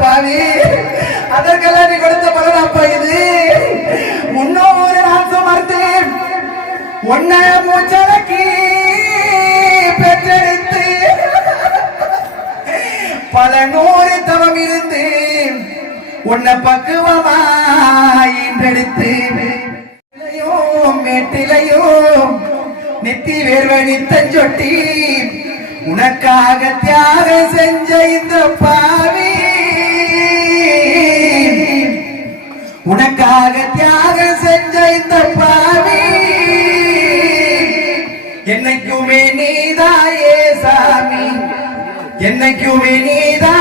பாவி அதற்கெல்லாம் நீ கொடுத்த பலனப்பா இது. முன்னோரு நான் சுமர்த்தேன். உன்னை மூச்சலக்கி பெற்றெடுத்து பல நூறு தவம் இருந்து உன்னை பக்குவமாய் ஈன்றெடுத்து மேட்டிலையோ நெத்தி வேர்வனி தஞ்சொட்டி. உனக்காக தியாகம் செஞ்ச இந்த பாவி உனக்காக தியாகம் செஞ்ச இந்த பாவி என்னைக்குமே நீதாயே சாமி. என்னைக்குமே நீதா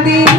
nadie.